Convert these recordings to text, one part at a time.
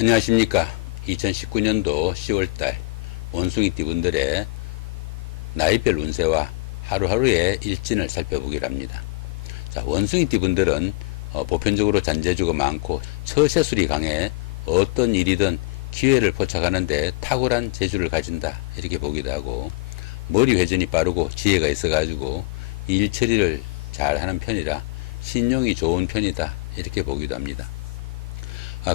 안녕하십니까. 2019년도 10월달 원숭이띠 분들의 나이별 운세와 하루하루의 일진을 살펴보기로 합니다. 자, 원숭이띠 분들은 보편적으로 잔재주가 많고 처세술이 강해 어떤 일이든 기회를 포착하는데 탁월한 재주를 가진다, 이렇게 보기도 하고, 머리 회전이 빠르고 지혜가 있어 가지고 일 처리를 잘 하는 편이라 신용이 좋은 편이다, 이렇게 보기도 합니다.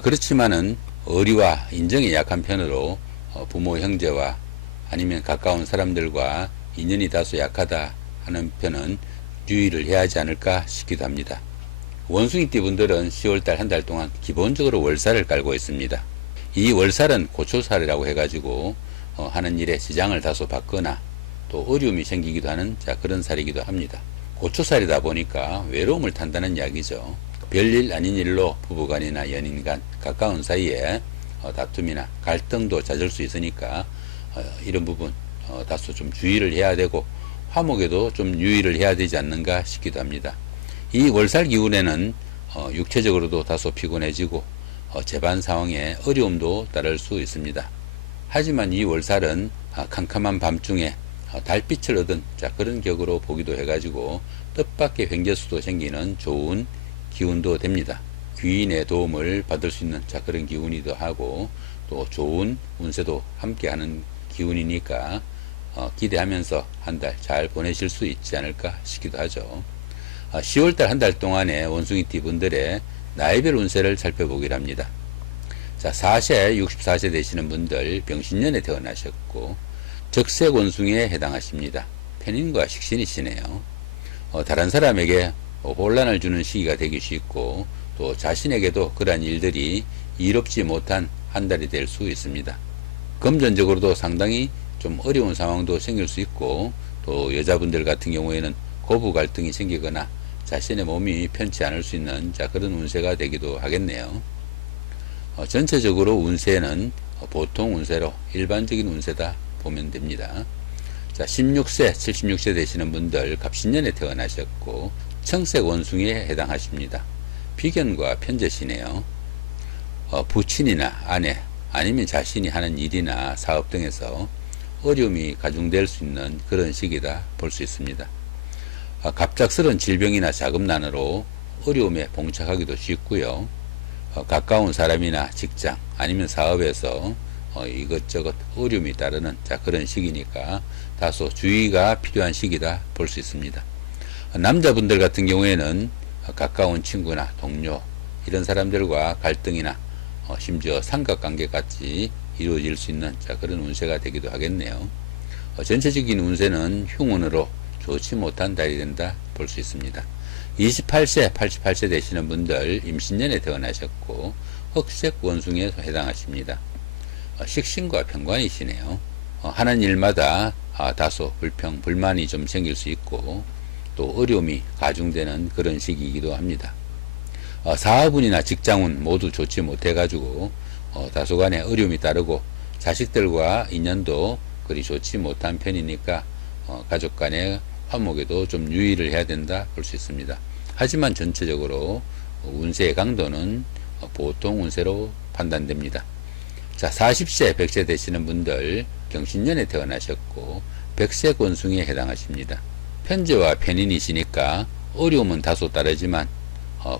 그렇지만은 의리와 인정이 약한 편으로 부모 형제와 아니면 가까운 사람들과 인연이 다소 약하다 하는 편은 유의를 해야 하지 않을까 싶기도 합니다. 원숭이띠 분들은 10월달 한 달 동안 기본적으로 월살을 깔고 있습니다. 이 월살은 고초살이라고 해가지고 하는 일에 지장을 다소 받거나 또 어려움이 생기기도 하는 그런 살이기도 합니다. 고초살이다 보니까 외로움을 탄다는 이야기죠. 별일 아닌 일로 부부간이나 연인간 가까운 사이에 다툼이나 갈등도 잦을 수 있으니까 이런 부분 다소 좀 주의를 해야 되고 화목에도 좀 유의를 해야 되지 않는가 싶기도 합니다. 이 월살 기운에는 육체적으로도 다소 피곤해지고 재반 상황에 어려움도 따를 수 있습니다. 하지만 이 월살은 캄캄한 밤중에 달빛을 얻은 그런 격으로 보기도 해가지고 뜻밖의 횡재수도 생기는 좋은 기운도 됩니다. 귀인의 도움을 받을 수 있는 그런 기운이기도 하고 또 좋은 운세도 함께하는 기운이니까 기대하면서 한 달 잘 보내실 수 있지 않을까 싶기도 하죠. 10월달 한 달 동안의 원숭이띠 분들의 나이별 운세를 살펴보기로 합니다. 자, 4세, 64세 되시는 분들 병신년에 태어나셨고 적색 원숭이에 해당하십니다. 편인과 식신이시네요. 다른 사람에게 혼란을 주는 시기가 되기 쉽고 또 자신에게도 그러한 일들이 이롭지 못한 한 달이 될 수 있습니다. 금전적으로도 상당히 좀 어려운 상황도 생길 수 있고 또 여자분들 같은 경우에는 고부 갈등이 생기거나 자신의 몸이 편치 않을 수 있는 그런 운세가 되기도 하겠네요. 전체적으로 운세는 보통 운세로 일반적인 운세다 보면 됩니다. 자, 16세, 76세 되시는 분들 갑신년에 태어나셨고 청색 원숭이에 해당하십니다. 비견과 편재시네요. 부친이나 아내 아니면 자신이 하는 일이나 사업 등에서 어려움이 가중될 수 있는 그런 시기다 볼 수 있습니다. 갑작스런 질병이나 자금난으로 어려움에 봉착하기도 쉽고요. 가까운 사람이나 직장 아니면 사업에서 이것저것 어려움이 따르는 그런 시기니까 다소 주의가 필요한 시기다 볼 수 있습니다. 남자분들 같은 경우에는 가까운 친구나 동료 이런 사람들과 갈등이나 심지어 삼각관계까지 이루어질 수 있는 그런 운세가 되기도 하겠네요. 전체적인 운세는 흉운으로 좋지 못한 달이 된다 볼 수 있습니다. 28세, 88세 되시는 분들 임신년에 태어나셨고 흑색 원숭이에 해당하십니다. 식신과 편관이시네요. 하는 일마다 다소 불평, 불만이 좀 생길 수 있고 또 어려움이 가중되는 그런 시기이기도 합니다. 사업운이나 직장운 모두 좋지 못해가지고 다소간의 어려움이 따르고 자식들과 인연도 그리 좋지 못한 편이니까 가족 간의 화목에도 좀 유의를 해야 된다 볼 수 있습니다. 하지만 전체적으로 운세의 강도는 보통 운세로 판단됩니다. 자, 40세, 100세 되시는 분들 경신년에 태어나셨고 백색 원숭이에 해당하십니다. 편재와 편인이시니까 어려움은 다소 따르지만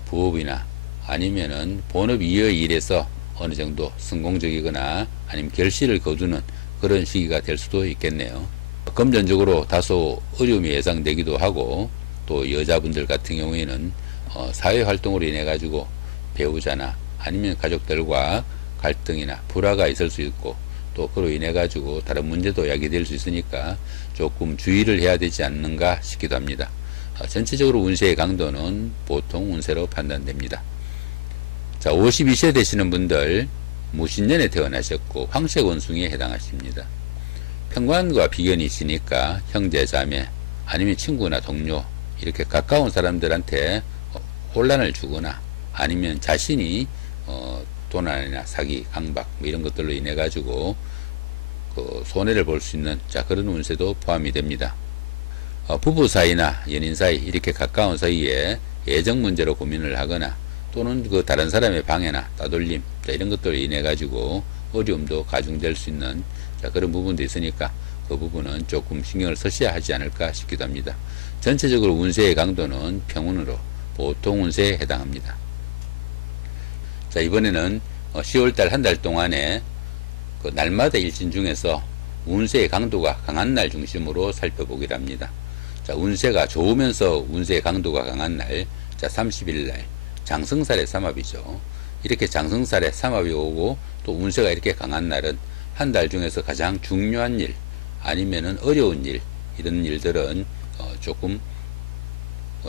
부업이나 아니면은 본업 이외의 일에서 어느 정도 성공적이거나 아니면 결실을 거두는 그런 시기가 될 수도 있겠네요. 금전적으로 다소 어려움이 예상되기도 하고 또 여자분들 같은 경우에는 사회활동으로 인해 가지고 배우자나 아니면 가족들과 갈등이나 불화가 있을 수 있고 또 그로 인해 가지고 다른 문제도 야기될 수 있으니까 조금 주의를 해야 되지 않는가 싶기도 합니다. 전체적으로 운세의 강도는 보통 운세로 판단됩니다. 자, 52세 되시는 분들 무신년에 태어나셨고 황색 원숭이에 해당하십니다. 편관과 비견이시니까 형제 자매 아니면 친구나 동료 이렇게 가까운 사람들한테 혼란을 주거나 아니면 자신이 도난이나 사기, 강박 이런 것들로 인해 가지고 손해를 볼 수 있는 그런 운세도 포함이 됩니다. 부부 사이나 연인 사이 이렇게 가까운 사이에 애정 문제로 고민을 하거나 또는 그 다른 사람의 방해나 따돌림 이런 것들로 인해 가지고 어려움도 가중될 수 있는 그런 부분도 있으니까 그 부분은 조금 신경을 쓰셔야 하지 않을까 싶기도 합니다. 전체적으로 운세의 강도는 평운으로 보통 운세에 해당합니다. 자, 이번에는 10월달 한 달 동안에 그 날마다 일진 중에서 운세의 강도가 강한 날 중심으로 살펴보기로 합니다. 자, 운세가 좋으면서 운세의 강도가 강한 날, 자, 30일 날 장성살의 삼합이죠. 이렇게 장성살의 삼합이 오고 또 운세가 이렇게 강한 날은 한 달 중에서 가장 중요한 일 아니면은 어려운 일, 이런 일들은 조금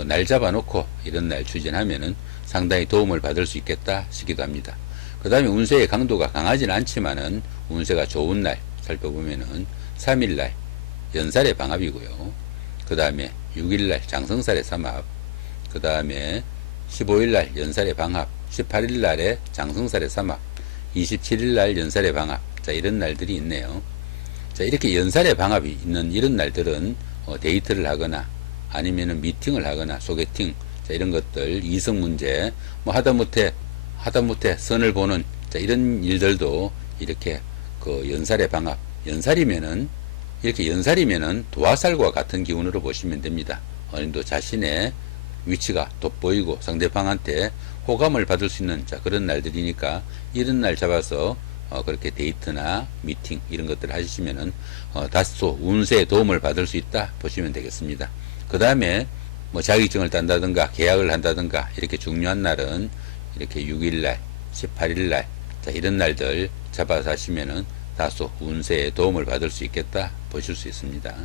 날 잡아놓고 이런 날 추진하면은 상당히 도움을 받을 수 있겠다 싶기도 합니다. 그 다음에 운세의 강도가 강하지는 않지만은 운세가 좋은 날 살펴보면은 3일날 연살의 방합이고요. 그 다음에 6일날 장성살의 삼합, 그 다음에 15일날 연살의 방합, 18일날에 장성살의 삼합, 27일날 연살의 방합, 자, 이런 날들이 있네요. 자, 이렇게 연살의 방합이 있는 이런 날들은 데이트를 하거나 아니면은 미팅을 하거나 소개팅, 자, 이런 것들, 이성 문제, 뭐 하다못해 선을 보는, 자, 이런 일들도 이렇게 그 연살의 방합, 이렇게 연살이면은 도화살과 같은 기운으로 보시면 됩니다. 어느 정도 자신의 위치가 돋보이고 상대방한테 호감을 받을 수 있는, 자, 그런 날들이니까 이런 날 잡아서 그렇게 데이트나 미팅 이런 것들을 하시면은 다소 운세에 도움을 받을 수 있다 보시면 되겠습니다. 그 다음에 뭐 자격증을 딴다든가 계약을 한다든가 이렇게 중요한 날은 이렇게 6일날, 18일날, 자, 이런 날들 잡아서 하시면은 다소 운세에 도움을 받을 수 있겠다 보실 수 있습니다.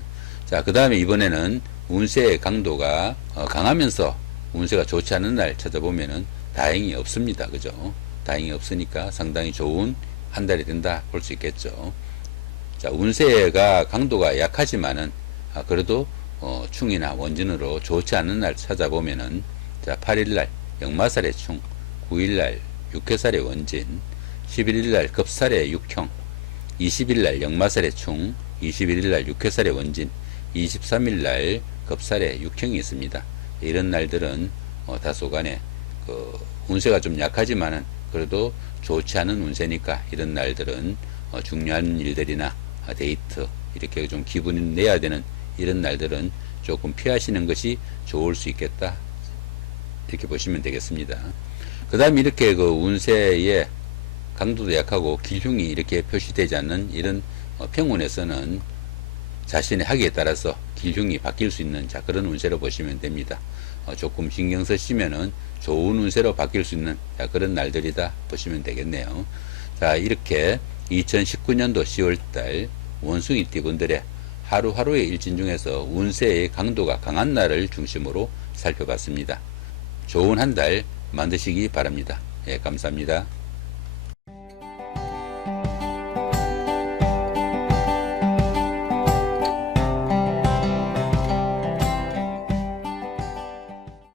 자, 그 다음에 이번에는 운세의 강도가 강하면서 운세가 좋지 않은 날 찾아보면은 다행히 없습니다. 그죠? 다행히 없으니까 상당히 좋은 한 달이 된다 볼 수 있겠죠. 자, 운세가 강도가 약하지만은 그래도 충이나 원진으로 좋지 않은 날 찾아보면은, 자, 8일날 역마살의 충, 9일날 육해살의 원진, 11일날 급살의 육형, 20일날 역마살의 충, 21일날 육해살의 원진, 23일날 급살의 육형이 있습니다. 이런 날들은 다소간에 그 운세가 좀 약하지만은 그래도 좋지 않은 운세니까 이런 날들은 중요한 일들이나 데이트 이렇게 좀 기분이 내야 되는 이런 날들은 조금 피하시는 것이 좋을 수 있겠다 이렇게 보시면 되겠습니다. 그 다음에 이렇게 그 운세의 강도도 약하고 길흉이 이렇게 표시되지 않는 이런 평운에서는 자신의 학위에 따라서 길흉이 바뀔 수 있는, 자, 그런 운세로 보시면 됩니다. 조금 신경 쓰시면은 좋은 운세로 바뀔 수 있는, 자, 그런 날들이다 보시면 되겠네요. 자, 이렇게 2019년도 10월달 원숭이띠 분들의 하루하루의 일진 중에서 운세의 강도가 강한 날을 중심으로 살펴봤습니다. 좋은 한 달 만드시기 바랍니다. 예, 감사합니다.